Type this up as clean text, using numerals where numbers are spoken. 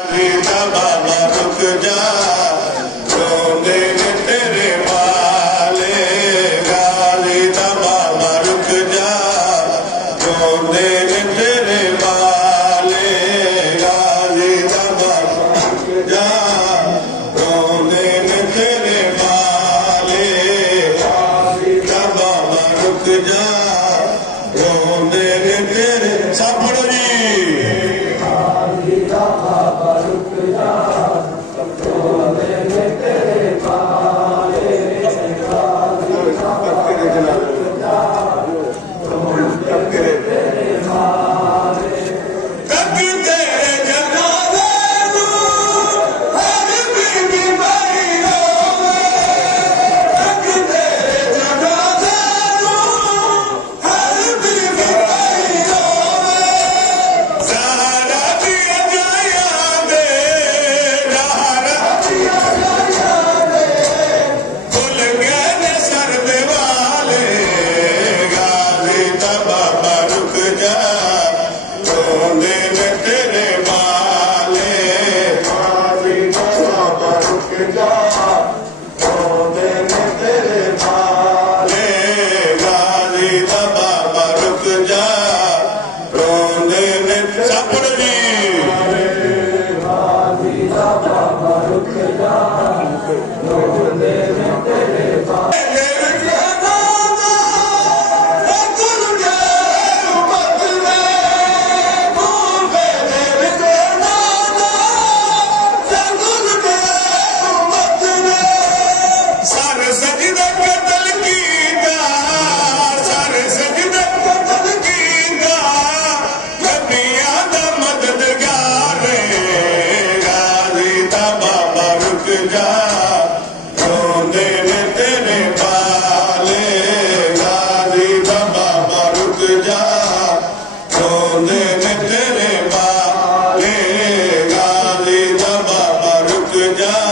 बाबा रुक जा रोंदे ने तेरे वाले गाली दा बाबा रुक जा रोंदे ने तेरे वाले गाली दा बाबा रुक जा रोंदे ने तेरे वाले गाली दा बाबा रुक जा रोंदे ने तेरे सापड़ो जी जा